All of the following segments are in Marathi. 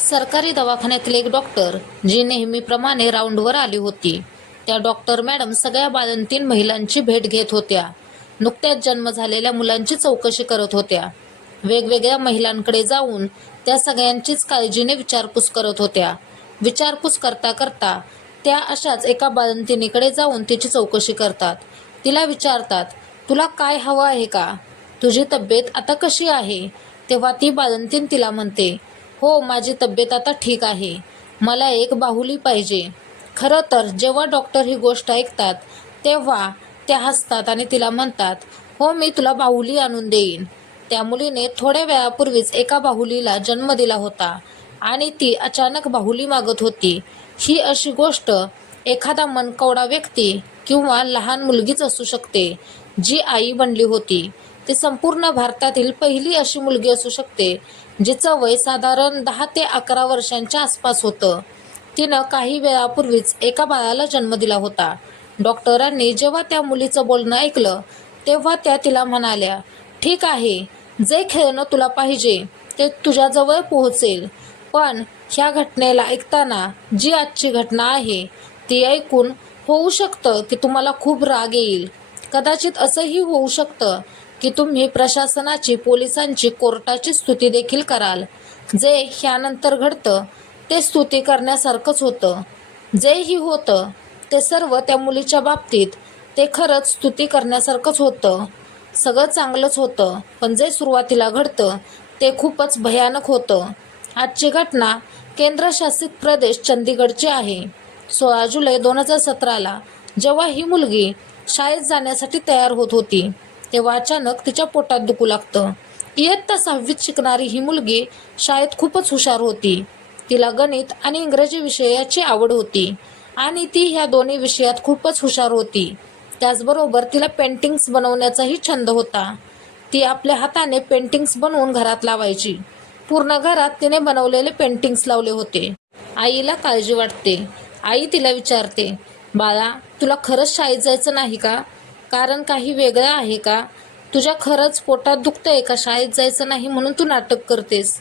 सरकारी दवाखान्यातील एक डॉक्टर जी नेहमीप्रमाणे राऊंडवर आली होती. त्या डॉक्टर मॅडम सगळ्या बाळंतीण महिलांची भेट घेत होत्या. नुकत्याच जन्म झालेल्या मुलांची चौकशी करत होत्या. वेगवेगळ्या महिलांकडे जाऊन त्या सगळ्यांचीच काळजीने विचारपूस करत होत्या. विचारपूस करता करता त्या अशाच एका बाळंतिणीकडे जाऊन तिची चौकशी करतात. तिला विचारतात, तुला काय हवं आहे का? तुझी तब्येत आता कशी आहे? तेव्हा ती बाळंतीण तिला म्हणते, हो, माझी तब्येत आता ठीक आहे. मला एक बाहुली पाहिजे. खरं तर जेव्हा डॉक्टर ही गोष्ट ऐकतात तेव्हा त्या हसतात आणि तिला म्हणतात, हो, मी तुला बाहुली आणून देईन. त्या मुलीने थोड्या वेळापूर्वीच एका बाहुलीला जन्म दिला होता आणि ती अचानक बाहुली मागत होती. ही अशी गोष्ट एखादा मनकवडा व्यक्ती किंवा लहान मुलगीच असू शकते जी आई बनली होती. ती संपूर्ण भारतातील पहिली अशी मुलगी असू शकते जिचं वय साधारण 10 ते 11 वर्षांच्या आसपास होतं. तिनं काही वेळापूर्वीच एका बाळाला जन्म दिला होता. डॉक्टरांनी जेव्हा त्या मुलीचं बोलणं ऐकलं तेव्हा त्या तिला म्हणाल्या, ठीक आहे, जे खेळणं तुला पाहिजे ते तुझ्याजवळ पोहोचेल. पण ह्या घटनेला ऐकताना जी आजची घटना आहे ती ऐकून होऊ शकतं की तुम्हाला खूप राग येईल. कदाचित असंही होऊ शकतं की तुम्ही प्रशासनाची, पोलिसांची, कोर्टाची स्तुती देखील कराल. जे ह्यानंतर घडतं ते स्तुती करण्यासारखंच होतं. जेही होतं ते सर्व त्या मुलीच्या बाबतीत ते खरंच स्तुती करण्यासारखंच होतं. सगळं चांगलंच होतं, पण जे सुरुवातीला घडतं ते खूपच भयानक होतं. आजची घटना केंद्रशासित प्रदेश चंदीगडची आहे. 16 जुलै 2017ला जेव्हा ही मुलगी शाळेत जाण्यासाठी तयार होत होती तेव्हा अचानक तिच्या पोटात दुखू लागतं. इयत्ता 6वीत शिकणारी ही मुलगी शाळेत खूपच हुशार होती. तिला गणित आणि इंग्रजी विषयाची आवड होती आणि ती ह्या दोन्ही विषयात खूपच हुशार होती. त्याचबरोबर तिला पेंटिंग्स बनवण्याचाही छंद होता. ती आपल्या हाताने पेंटिंग्स बनवून घरात लावायची. पूर्ण घरात तिने बनवलेले पेंटिंग्स लावले होते. आईला काळजी वाटते. आई तिला विचारते, बाळा, तुला खरंच शाळेत जायचं नाही का? कारण काही वेगळं आहे का? तुझ्या खरंच पोटात दुखतंय का? शाळेत जायचं नाही म्हणून तू नाटक करतेस?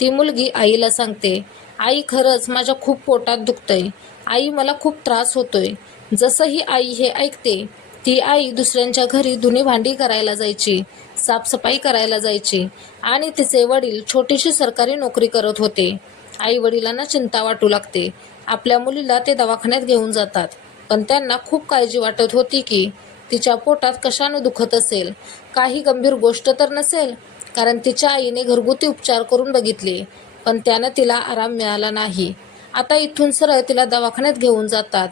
ती मुलगी आईला सांगते, आई, खरंच माझ्या खूप पोटात दुखतंय. आई, मला खूप त्रास होतोय. जसं ही आई हे ऐकते ती आई दुसऱ्यांच्या घरी धुणी भांडी करायला जायची, साफसफाई करायला जायची आणि तिचे वडील छोटीशी सरकारी नोकरी करत होते. आई वडिलांना चिंता वाटू लागते. आपल्या मुलीला ते दवाखान्यात घेऊन जातात, पण त्यांना खूप काळजी वाटत होती की तिच्या पोटात कशानं दुखत असेल. काही गंभीर गोष्ट तर नसेल, कारण तिच्या आईने घरगुती उपचार करून बघितले पण त्यानं तिला आराम मिळाला नाही. आता इथून सरळ तिला दवाखान्यात घेऊन जातात.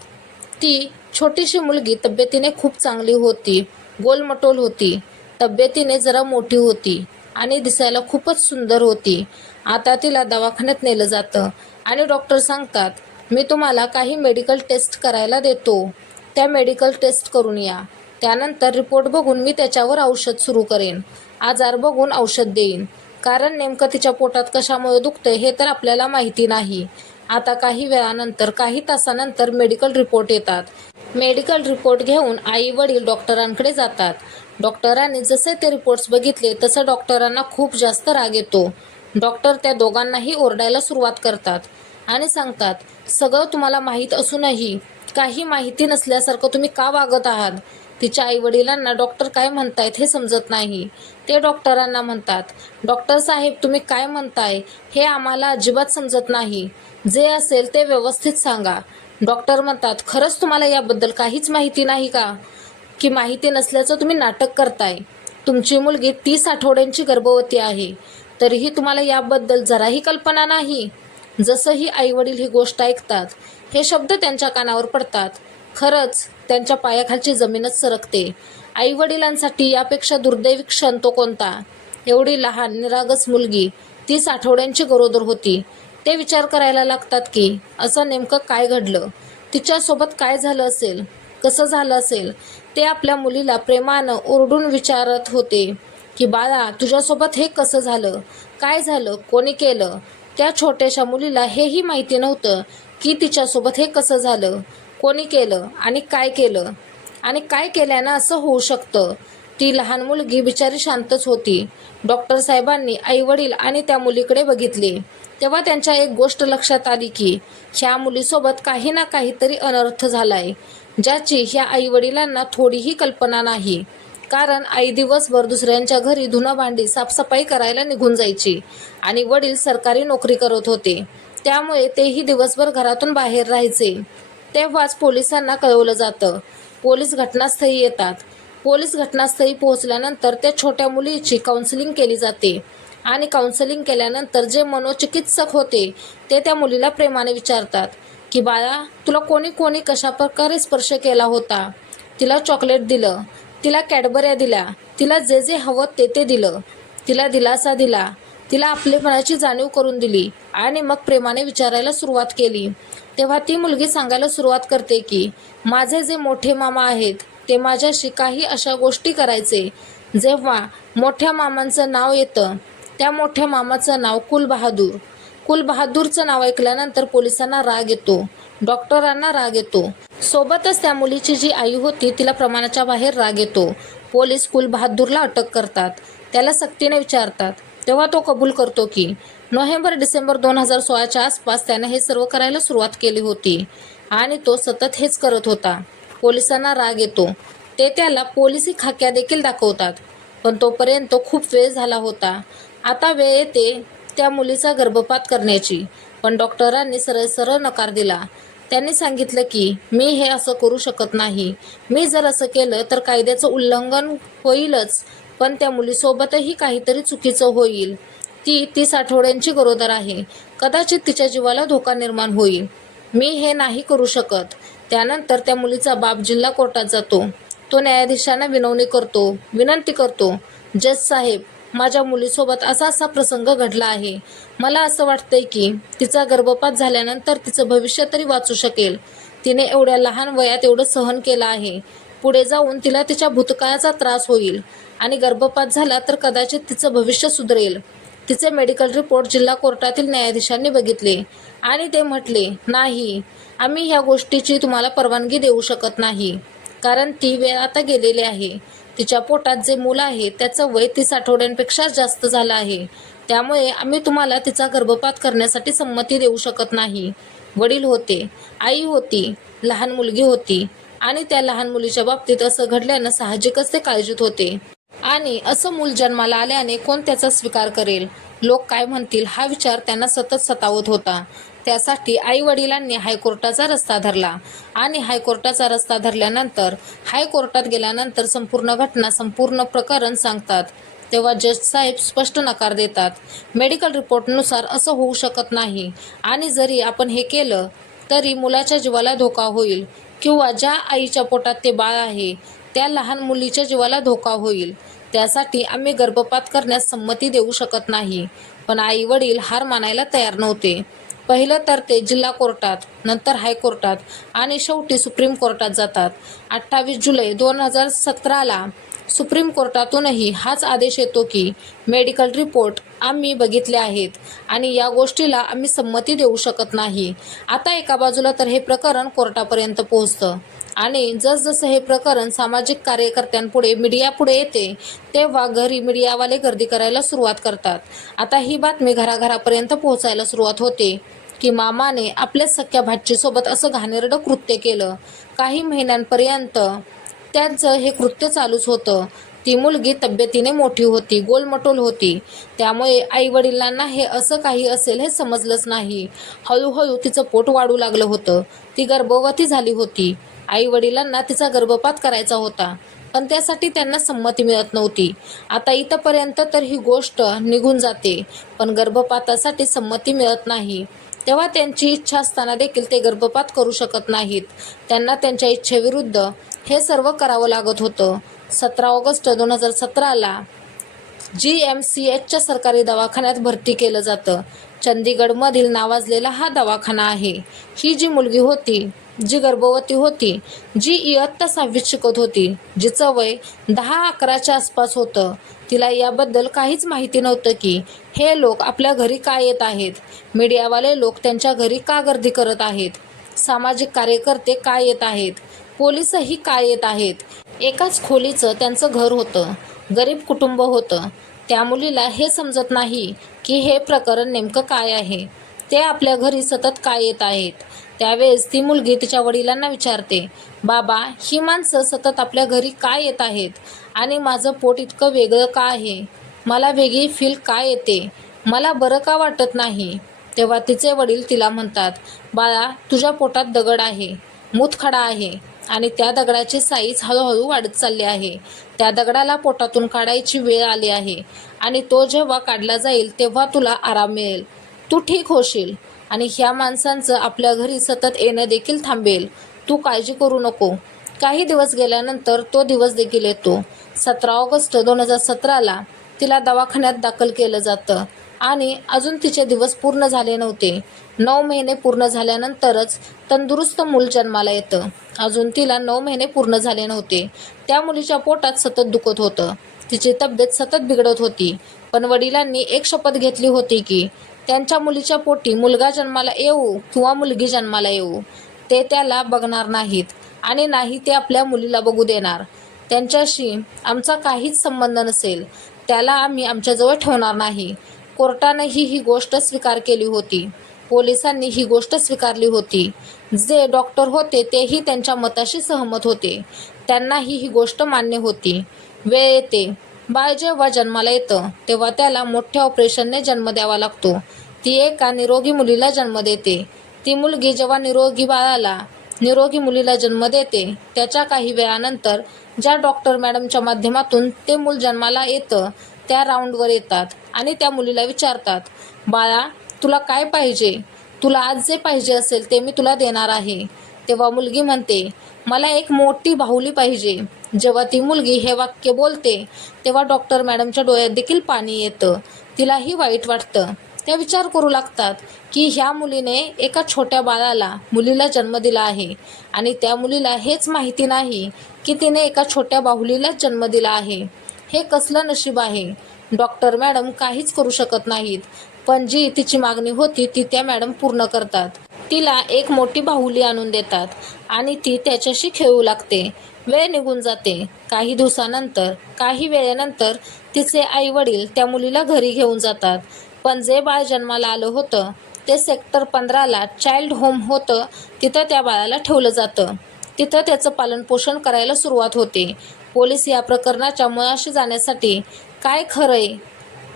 ती छोटीशी मुलगी तब्येतीने खूप चांगली होती, गोलमटोल होती, तब्येतीने जरा मोठी होती आणि दिसायला खूपच सुंदर होती. आता तिला दवाखान्यात नेलं जातं आणि डॉक्टर सांगतात, मी तुम्हाला काही मेडिकल टेस्ट करायला देतो. त्या मेडिकल टेस्ट करून या. त्यानंतर रिपोर्ट बघून मी त्याच्यावर औषध सुरू करेन. आजार बघून औषध देईन. कारण नेमकं तिच्या पोटात कशामुळे दुखतंय हे तर आपल्याला माहिती नाही. आता काही वेळानंतर, काही तासानंतर मेडिकल रिपोर्ट येतात. मेडिकल रिपोर्ट घेऊन आई वडील डॉक्टरांकडे जातात. डॉक्टरांनी जसे ते रिपोर्ट्स बघितले तसं डॉक्टरांना खूप जास्त राग येतो. डॉक्टर त्या दोघांनाही ओरडायला सुरुवात करतात आणि सांगतात, सगळं तुम्हाला माहीत असूनही काही माहिती नसल्यासारखं तुम्ही का वागत आहात? तिच्या आईवडिलांना डॉक्टर काय म्हणतायत हे समजत नाही. ते डॉक्टरांना म्हणतात, डॉक्टर साहेब, तुम्ही काय म्हणताय हे आम्हाला अजिबात समजत नाही. जे असेल ते व्यवस्थित सांगा. डॉक्टर म्हणतात, खरंच तुम्हाला याबद्दल काहीच माहिती नाही का? की माहिती नसल्याचं तुम्ही नाटक करताय? तुमची मुलगी 30 आठवड्यांची गर्भवती आहे, तरीही तुम्हाला याबद्दल जराही कल्पना नाही? जसंही आईवडील ही गोष्ट ऐकतात, हे शब्द त्यांच्या कानावर पडतात, खरंच त्यांच्या पायाखालची जमीनच सरकते. आईवडिलांसाठी यापेक्षा दुर्दैवी क्षण तो कोणता? एवढी लहान निरागस मुलगी 30 आठवड्यांची गरोदर होती. ते विचार करायला लागतात की असं नेमकं काय घडलं? तिच्यासोबत काय झालं असेल? कसं झालं असेल? ते आपल्या मुलीला प्रेमानं ओरडून विचारत होते की बाळा, तुझ्यासोबत हे कसं झालं? काय झालं? कोणी केलं? त्या छोट्याशा मुलीला हेही माहिती नव्हतं की तिच्यासोबत हे कसं झालं, कोणी केलं आणि काय केलं आणि काय केल्यानं असं होऊ शकतं. ती लहान मुलगी बिचारी शांतच होती. डॉक्टर साहेबांनी आई वडील आणि त्या मुलीकडे बघितले. तेव्हा त्यांच्या एक गोष्ट लक्षात आली की ह्या मुलीसोबत काही ना काहीतरी अनर्थ झालाय, ज्याची ह्या आई वडिलांना थोडीही कल्पना नाही. कारण आई दिवसभर दुसऱ्यांच्या घरी धुणं भांडी साफसफाई करायला निघून जायची आणि वडील सरकारी नोकरी करत होते, त्यामुळे तेही दिवसभर घरातून बाहेर राहायचे. तेव्हाच पोलिसांना कळवलं जातं. पोलीस घटनास्थळी येतात. पोलीस घटनास्थळी पोहोचल्यानंतर त्या छोट्या मुलीची काउन्सिलिंग केली जाते आणि काउन्सिलिंग केल्यानंतर जे मनोचिकित्सक होते ते त्या मुलीला प्रेमाने विचारतात की बाळा, तुला कोणी कोणी कशाप्रकारे स्पर्श केला होता. तिला चॉकलेट दिलं, तिला कॅडबऱ्या दिल्या, तिला जे जे हवं ते दिलं, तिला दिलासा दिला, तिला आपलेपणाची जाणीव करून दिली आणि मग प्रेमाने विचारायला सुरुवात केली. तेव्हा ती मुलगी सांगायला सुरुवात करते की माझे जे मोठे मामा आहेत ते माझ्याशी काही अशा गोष्टी करायचे. जेव्हा मोठ्या मामांचं नाव येतं, त्या मोठ्या मामाचं नाव कुलबहादूर. कुलबहादूरचं नाव ऐकल्यानंतर पोलिसांना राग येतो, डॉक्टरांना राग येतो. सोबतच त्या मुलीची जी आई होती तिला प्रमाणाच्या बाहेर राग येतो. पोलीस कुलबहादूरला अटक करतात. त्याला सक्तीने विचारतात. तेव्हा तो कबूल करतो की नोव्हेंबर-डिसेंबर 2016च्या आसपास त्याने हे सर्व करायला सुरुवात केली होती आणि तो सतत हेच करत होता. पोलिसांना राग येतो. ते त्याला पोलिसी खाक्या देखील दाखवतात. पण तोपर्यंत खूप वेळ झाला होता. आता वेळ येते त्या मुलीचा गर्भपात करण्याची. पण डॉक्टरांनी सरळ सरळ नकार दिला. त्यांनी सांगितलं की मी हे असं करू शकत नाही. मी जर असं केलं तर कायद्याचं उल्लंघन होईलच, पण त्या मुलीसोबतही काहीतरी चुकीचं होईल. ती 30 आठवड्यांची गरोदर आहे. कदाचित तिच्या जीवाला धोका निर्माण होईल. मी हे नाही करू शकत. त्यानंतर त्या मुलीचा बाप जिल्हा कोर्टात जातो. तो न्यायाधीशांना विनंती करतो, जज साहेब, माझ्या मुलीसोबत असा असा प्रसंग घडला आहे. मला असं वाटतंय की तिचा गर्भपात झाल्यानंतर तिचं भविष्य तरी वाचू शकेल. तिने एवढ्या लहान वयात एवढं सहन केलं आहे. पुढे जाऊन तिला तिच्या भूतकाळाचा त्रास होईल आणि गर्भपात झाला तर कदाचित तिचं भविष्य सुधरेल. तिचे मेडिकल रिपोर्ट जिल्हा कोर्टातील न्यायाधीशांनी बघितले आणि ते म्हटले, नाही, आम्ही ह्या गोष्टीची तुम्हाला परवानगी देऊ शकत नाही. कारण ती वेळ आता गेलेली आहे. तिच्या पोटात जे मूल आहे त्याचं वय 30 आठवड्यांपेक्षा जास्त झालं आहे. त्यामुळे आम्ही तुम्हाला तिचा गर्भपात करण्यासाठी संमती देऊ शकत नाही. वडील होते, आई होती, लहान मुलगी होती आणि त्या लहान मुलीच्या बाबतीत असं घडल्यानं साहजिकच ते काळजीत होते. आणि असं मूल जन्माला आल्याने कोण त्याचा स्वीकार करेल, लोक काय म्हणतील हा विचार त्यांना सतत सतावत होता. त्यासाठी आई वडिलांनी हायकोर्टाचा रस्ता धरला आणि हायकोर्टाचा रस्ता धरल्यानंतर हायकोर्टात गेल्यानंतर संपूर्ण घटना, संपूर्ण प्रकरण सांगतात. तेव्हा जज साहेब स्पष्ट नकार देतात. मेडिकल रिपोर्टनुसार असं होऊ शकत नाही आणि जरी आपण हे केलं तरी मुलाच्या जीवाला धोका होईल किंवा ज्या आईच्या पोटात ते बाळ आहे त्या लहान मुलीच्या जीवाला धोका होईल. त्यासाठी आम्ही गर्भपात करण्यास संमती देऊ शकत नाही. पण आई वडील हार मानायला तयार नव्हते. पहिलं तर ते जिल्हा कोर्टात, नंतर हायकोर्टात आणि शेवटी सुप्रीम कोर्टात जातात. 28 जुलै 2017ला सुप्रीम कोर्टातूनही हाच आदेश येतो की मेडिकल रिपोर्ट आम्ही बघितले आहेत आणि या गोष्टीला आम्ही संमती देऊ शकत नाही. आता एका बाजूला तर हे प्रकरण कोर्टापर्यंत पोहोचतं आणि जसजसं हे प्रकरण सामाजिक कार्यकर्त्यांपुढे, मीडियापुढे येते तेव्हा घरी मीडियावाले गर्दी करायला सुरुवात करतात. आता ही बातमी घराघरापर्यंत पोहोचायला सुरुवात होते की मामाने आपल्या सख्या भाचीसोबत असं घाणेरडं कृत्य केलं. काही महिन्यांपर्यंत त्यांचं हे कृत्य चालूच होतं. ती मुलगी तब्येतीने मोठी होती, गोलमटोल होती. त्यामुळे आई वडिलांना हे असं काही असेल हे समजलंच नाही. हळूहळू तिचं पोट वाढू लागलं होतं. ती गर्भवती झाली होती. आई वडिलांना तिचा गर्भपात करायचा होता, पण त्यासाठी त्यांना संमती मिळत नव्हती. आता इथपर्यंत तर ही गोष्ट निघून जाते, पण गर्भपातासाठी संमती मिळत नाही. तेव्हा त्यांची इच्छा असताना देखील ते गर्भपात करू शकत नाहीत. त्यांना त्यांच्या इच्छेविरुद्ध हे सर्व करावं लागत होतं. 17 ऑगस्ट 2017ला GMCHच्या सरकारी दवाखान्यात भरती केलं जातं. चंदीगडमधील नावाजलेला हा दवाखाना आहे. ही जी मुलगी होती, जी गर्भवती होती, जी इयत्ता 6वीत शिकत होती, जिचं वय 10-11च्या आसपास होतं, तिला याबद्दल काहीच माहिती नव्हतं की हे लोक आपल्या घरी का येत आहेत, मीडियावाले लोक त्यांच्या घरी का गर्दी करत आहेत, सामाजिक कार्यकर्ते का येत आहेत, पोलीसही का येत आहेत. एकाच खोलीचं त्यांचं घर होतं. गरीब कुटुंब होतं. त्या मुलीला हे समजत नाही की हे प्रकरण नेमकं काय आहे. ते आपल्या घरी सतत का येत आहेत. त्यावेळेस ती मुलगी तिच्या वडिलांना विचारते, बाबा, ही माणसं सतत आपल्या घरी का येत आहेत आणि माझं पोट इतकं वेगळं का आहे? मला वेगळी फील का येते? मला बरं का वाटत नाही? तेव्हा तिचे वडील तिला म्हणतात, बाळा, तुझ्या पोटात दगड आहे, मूतखडा आहे आणि त्या दगडाची साईज हळूहळू वाढत चालली आहे. त्या दगडाला पोटातून काढायची वेळ आली आहे आणि तो जेव्हा काढला जाईल तेव्हा तुला आराम मिळेल. तू ठीक होशील आणि ह्या माणसांचं आपल्या घरी सतत येणं देखील थांबेल. तू काळजी करू नको. काही दिवस गेल्यानंतर तो दिवस देखील येतो. 17 ऑगस्ट 2017ला तिला दवाखान्यात दाखल केलं जातं आणि अजून तिचे दिवस पूर्ण झाले नव्हते. 9 महिने पूर्ण झाल्यानंतरच तंदुरुस्त मूल जन्माला येतं. अजून तिला 9 महिने पूर्ण झाले नव्हते. त्या मुलीच्या पोटात सतत दुखत होतं. तिची तब्येत सतत बिघडत होती. पण वडिलांनी एक शपथ घेतली होती की त्यांच्या मुलीच्या पोटी मुलगा जन्माला येऊ किंवा मुलगी जन्माला येऊ, ते त्याला बघणार नाहीत आणि नाही ते आपल्या मुलीला बघू देणार. त्यांच्याशी आमचा काहीच संबंध नसेल. त्याला आम्ही आमच्याजवळ ठेवणार नाही. कोर्टानेही ही गोष्ट स्वीकार केली होती. पोलिसांनी ही गोष्ट स्वीकारली होती. जे डॉक्टर होते तेही त्यांच्या मताशी सहमत होते. त्यांनाही ही गोष्ट मान्य होती. वेळ येते. बाळ जेव्हा जन्माला येतं तेव्हा त्याला मोठ्या ऑपरेशनने जन्म द्यावा लागतो. ती एका निरोगी मुलीला जन्म देते. ती मुलगी जेव्हा निरोगी मुलीला जन्म देते त्याच्या काही वेळानंतर ज्या डॉक्टर मॅडमच्या माध्यमातून ते मूल जन्माला येतं त्या राऊंडवर येतात आणि त्या मुलीला विचारतात, बाळा, तुला काय पाहिजे? तुला आज जे पाहिजे असेल ते मी तुला देणार आहे. तेव्हा मुलगी म्हणते, मला एक मोठी बाहुली पाहिजे. जेव्हा ती मुलगी हे वाक्य बोलते तेव्हा डॉक्टर मॅडमच्या डोळ्यात देखील पाणी येतं. तिलाही वाईट वाटतं. त्या विचार करू लागतात की ह्या मुलीने एका छोट्या मुलीला जन्म दिला आहे आणि त्या मुलीला हेच माहिती नाही की तिने एका छोट्या बाहुलीलाच जन्म दिला आहे. हे कसलं नशीब आहे. डॉक्टर मॅडम काहीच करू शकत नाहीत. पण जी तिची मागणी होती ती त्या मॅडम पूर्ण करतात. तिला एक मोठी बाहुली आणून देतात आणि ती त्याच्याशी खेळू लागते. वेळ निघून जाते. काही वेळेनंतर तिचे आई वडील त्या मुलीला घरी घेऊन जातात. पण जे बाळ जन्माला आलं होतं ते सेक्टर 15ला चाइल्ड होम होतं. तिथं त्या बाळाला ठेवलं जातं. तिथं त्याचं पालनपोषण करायला सुरुवात होते. पोलीस या प्रकरणाच्या मुळाशी जाण्यासाठी काय खरंय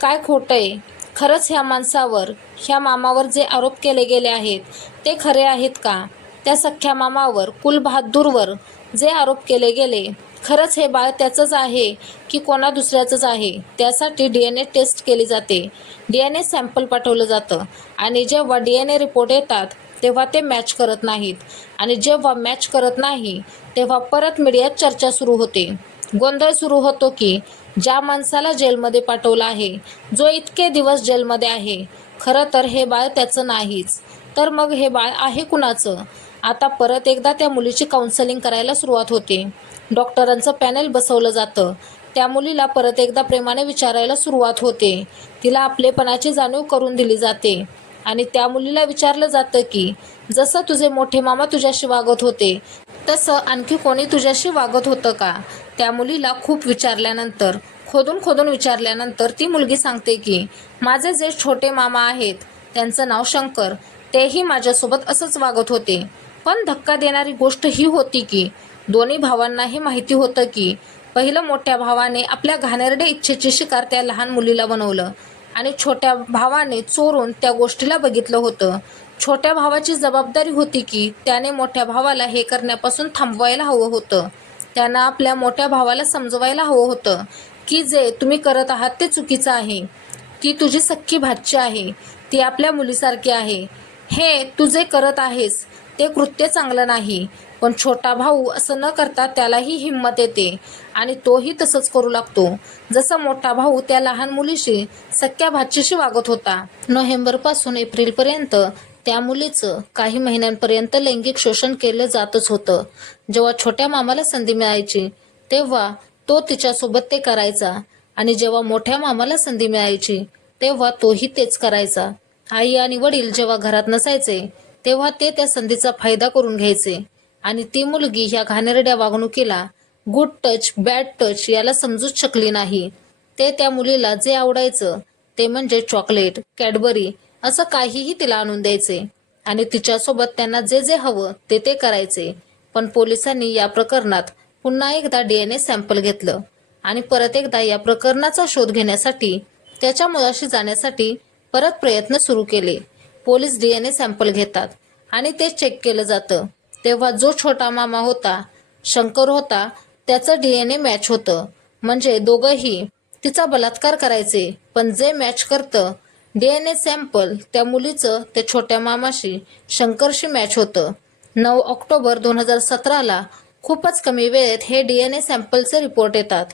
काय खोटंय, खरंच ह्या मामावर जे आरोप केले गेले आहेत ते खरे आहेत का? त्या सख्ख्या मामावर, कुलबहादूरवर जे आरोप केले गेले, खरंच हे बाळ त्याचंच आहे की कोणा दुसऱ्याचंच आहे? त्यासाठी DNA टेस्ट केली जाते. DNA सॅम्पल पाठवलं जातं आणि जेव्हा DNA रिपोर्ट येतात तेव्हा ते मॅच करत नाहीत आणि जेव्हा मॅच करत नाही तेव्हा परत मीडियात चर्चा सुरू होते. गोंधळ सुरू होतो की ज्या माणसाला जेलमध्ये पाठवलं आहे, जो इतके दिवस जेलमध्ये आहे, खरं तर हे बाळ त्याचं नाहीच. तर मग हे बाळ आहे कुणाचं? आता परत एकदा त्या मुलीची काउन्सलिंग करायला सुरुवात होते. डॉक्टरांचं पॅनेल बसवलं जातं. त्या मुलीला परत एकदा प्रेमाने विचारायला सुरुवात होते. तिला आपलेपणाची जाणीव करून दिली जाते आणि त्या मुलीला विचारलं जातं की जसं तुझे मोठे मामा तुझ्याशी वागत होते तसं आणखी कोणी तुझ्याशी वागत होतं का? त्या मुलीला खूप खोदून विचारल्यानंतर ती मुलगी सांगते की माझे जे छोटे मामा आहेत त्यांचं नाव शंकर, तेही माझ्यासोबत असंच वागत होते. पण धक्का देणारी गोष्ट ही होती की दोन्ही भावांनाही माहिती होतं की पहिलं मोठ्या भावाने आपल्या घाणेरड्या इच्छेची शिकार त्या लहान मुलीला बनवलं आणि छोट्या भावाने चोरून त्या गोष्टीला बघितलं होतं. छोट्या भावाची जबाबदारी होती की त्याने मोठ्या भावाला हे करण्यापासून थांबवायला हवं होतं. त्यानं आपल्या मोठ्या भावाला समजवायला हवं होतं की जे तुम्ही करत आहात ते चुकीचं आहे. ती तुझी सख्खी भाची आहे. ती आपल्या मुलीसारखी आहे. हे तू जे करत आहेस ते कृत्य चांगलं नाही. पण छोटा भाऊ असं न करता त्यालाही हिंमत येते आणि तोही तसंच करू लागतो जसं मोठा भाऊ त्या लहान मुलीशी, सख्ख्या भाचीशी वागत होता. नोव्हेंबरपासून एप्रिलपर्यंत त्या मुलीचं काही महिन्यांपर्यंत लैंगिक शोषण केलं जातच होतं. जेव्हा छोट्या मामाला संधी मिळायची तेव्हा तो तिच्यासोबत ते करायचा आणि जेव्हा मोठ्या मामाला संधी मिळायची तेव्हा तोही तेच करायचा. आई आणि वडील जेव्हा घरात नसायचे तेव्हा ते त्या संधीचा फायदा करून घ्यायचे आणि ती मुलगी ह्या घाणेरड्या वागणुकीला गुड टच बॅड टच याला समजूच शकली नाही. ते त्या मुलीला जे आवडायचं ते म्हणजे चॉकलेट, कॅडबरी असं काहीही तिला आणून द्यायचे आणि तिच्यासोबत त्यांना जे जे हवं ते ते करायचे. पण पोलिसांनी या प्रकरणात पुन्हा एकदा DNA सॅम्पल घेतलं आणि परत एकदा या प्रकरणाचा शोध घेण्यासाठी, त्याच्या मुलाशी जाण्यासाठी परत प्रयत्न सुरू केले. पोलीस DNA सॅम्पल घेतात आणि ते चेक केलं जातं. तेव्हा जो छोटा मामा होता, शंकर होता, त्याचं DNA मॅच होतं. म्हणजे दोघंही तिचा बलात्कार करायचे. पण जे मॅच करतं DNA सॅम्पल त्या मुलीचं त्या छोट्या मामाशी, शंकरशी मॅच होतं. 9 ऑक्टोबर 2017ला खूपच कमी वेळेत हे DNA सॅम्पलचे रिपोर्ट येतात.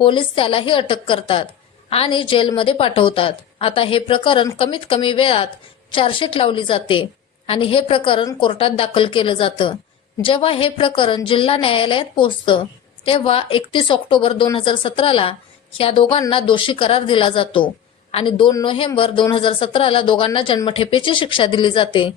पोलीस त्यालाही अटक करतात आणि जेलमध्ये पाठवतात. आता हे प्रकरण कमीत कमी वेळात चार्जशीट लावली जाते आणि हे प्रकरण कोर्टात दाखल केलं जातं. जेव्हा हे प्रकरण जिल्हा न्यायालयात पोहोचतं तेव्हा 31 ऑक्टोबर 2017ला ह्या दोघांना दोषी करार दिला जातो आणि 2 नोव्हेंबर 2017ला दोघांना जन्मठेपेची शिक्षा दिली जाते.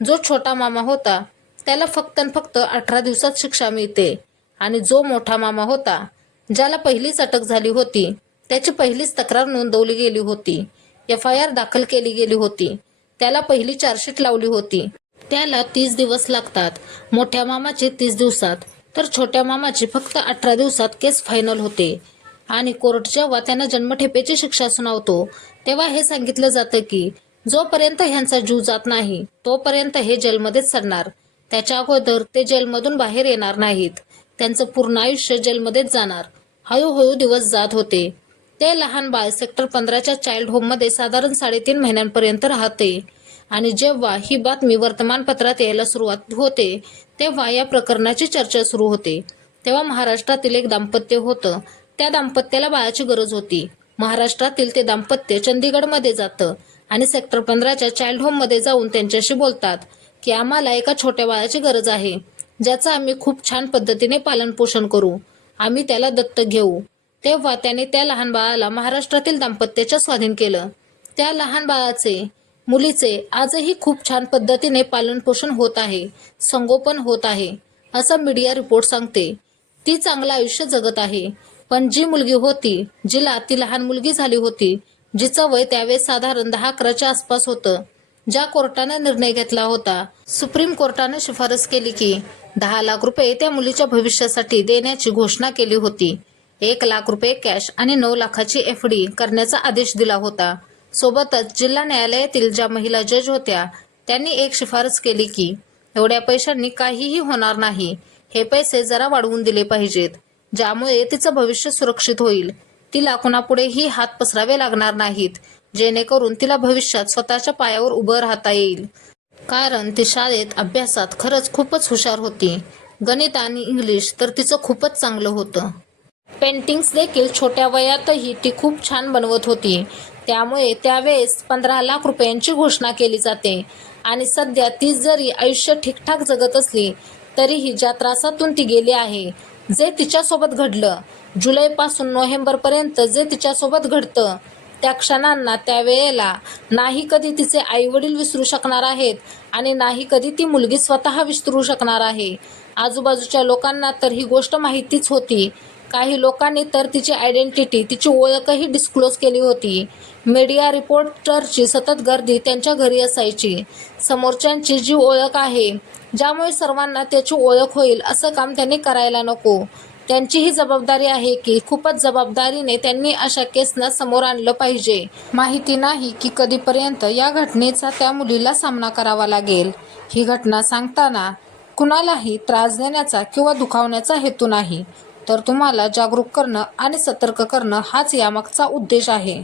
जो छोटा मामा होता त्याला फक्त फक्त 18 दिवसात शिक्षा मिळते आणि जो मोठा मामा होता, ज्याला पहिलीच अटक झाली होती, त्याची पहिलीच तक्रार नोंदवली गेली होती, FIR दाखल केली गेली होती, त्याला पहिली चार्जशीट लावली होती, त्याला 30 दिवस लागतात. मोठ्या मामाची 30 दिवसात तर छोट्या मामाची फक्त 18 दिवसात केस फायनल होते. आणि कोर्ट जेव्हा त्यांना जन्मठेपेची शिक्षा सुनावतो तेव्हा हे सांगितलं जातं की जोपर्यंत ह्यांचा जीव जात नाही तोपर्यंत हे जेलमध्येच सडणार. त्याच्या अगोदर ते जेलमधून बाहेर येणार नाहीत. त्यांचं पूर्ण आयुष्य जेलमध्येच जाणार. हळूहळू दिवस जात होते. ते लहान बाळ सेक्टर 15च्या चाइल्ड होममध्ये साधारण 3.5 महिन्यांपर्यंत राहते आणि जेव्हा ही बातमी वर्तमानपत्रात यायला सुरुवात होते तेव्हा या प्रकरणाची चर्चा सुरू होते. तेव्हा महाराष्ट्रातील एक दाम्पत्य होतं. त्या दाम्पत्याला बाळाची गरज होती. महाराष्ट्रातील ते दाम्पत्य चंदीगडमध्ये जातं आणि सेक्टर 15च्या चाइल्ड होममध्ये जाऊन त्यांच्याशी बोलतात की आम्हाला एका छोट्या बाळाची गरज आहे, ज्याचं आम्ही खूप छान पद्धतीने पालनपोषण करू, आम्ही त्याला दत्तक घेऊ. तेव्हा त्याने त्या लहान बाळाला महाराष्ट्रातील दाम्पत्याच्या स्वाधीन केलं. त्या लहान बाळाचे, मुलीचे आजही खूप छान पद्धतीने पालनपोषण होत आहे, संगोपन होत आहे, असं मीडिया रिपोर्ट सांगते. ती चांगलं आयुष्य जगत आहे. पण जी मुलगी होती, जिला ती लहान मुलगी झाली होती, जिचं वय त्यावेळेस साधारण 10-11च्या आसपास होतं, ज्या कोर्टानं निर्णय घेतला होता, सुप्रीम कोर्टानं शिफारस केली की 10 लाख रुपये त्या मुलीच्या भविष्यासाठी देण्याची घोषणा केली होती. 1 लाख रुपये कॅश आणि 9 लाखाची FD करण्याचा आदेश दिला होता. सोबतच जिल्हा न्यायालयातील ज्या महिला जज होत्या त्यांनी एक शिफारस केली की एवढ्या पैशांनी काहीही होणार नाही, हे पैसे जरा वाढवून दिले पाहिजेत, ज्यामुळे तिचं भविष्य सुरक्षित होईल. तिला कुणापुढेही हात पसरावे लागणार नाहीत, जेणेकरून तिला भविष्यात स्वतःच्या पायावर उभं राहता येईल. कारण ती शाळेत अभ्यासात खरंच खूपच हुशार होती. गणित आणि इंग्लिश तर तिचं खूपच चांगलं होतं. पेंटिंग्स देखील छोट्या वयातही ती खूप छान बनवत होती. त्यामुळे त्यावेळेस 15 लाख रुपयांची घोषणा केली जाते. आणि सध्या ती जरी आयुष्य ठीकठाक जगत असली तरीही ज्या त्रासातून ती गेली आहे, जे तिच्यासोबत घडलं, जुलैपासून नोव्हेंबरपर्यंत जे तिच्यासोबत घडतं, त्या क्षणांना, त्या वेळेला नाही कधी तिचे आईवडील विसरू शकणार आहेत आणि नाही कधी ती मुलगी स्वतः विसरू शकणार आहे. आजूबाजूच्या लोकांना तर ही गोष्ट माहितीच होती. काही लोकांनी तर तिची आयडेंटिटी, तिची ओळखही डिस्क्लोज केली होती. मीडिया रिपोर्टरची सतत गर्दी त्यांच्या घरी असायची. समोरच्यांची जी ओळख आहे, ज्यामुळे सर्वांना त्याची ओळख होईल, असं काम त्यांनी करायला नको. त्यांची ही जबाबदारी आहे की खूपच जबाबदारीने त्यांनी अशा केसना समोर आणलं पाहिजे. माहिती नाही की कधीपर्यंत या घटनेचा त्या मुलीला सामना करावा लागेल. ही घटना सांगताना कुणालाही त्रास देण्याचा किंवा दुखावण्याचा हेतू नाही, तर तुम्हाला जागरूक करणं आणि सतर्क करणं हाच यामागचा उद्देश आहे.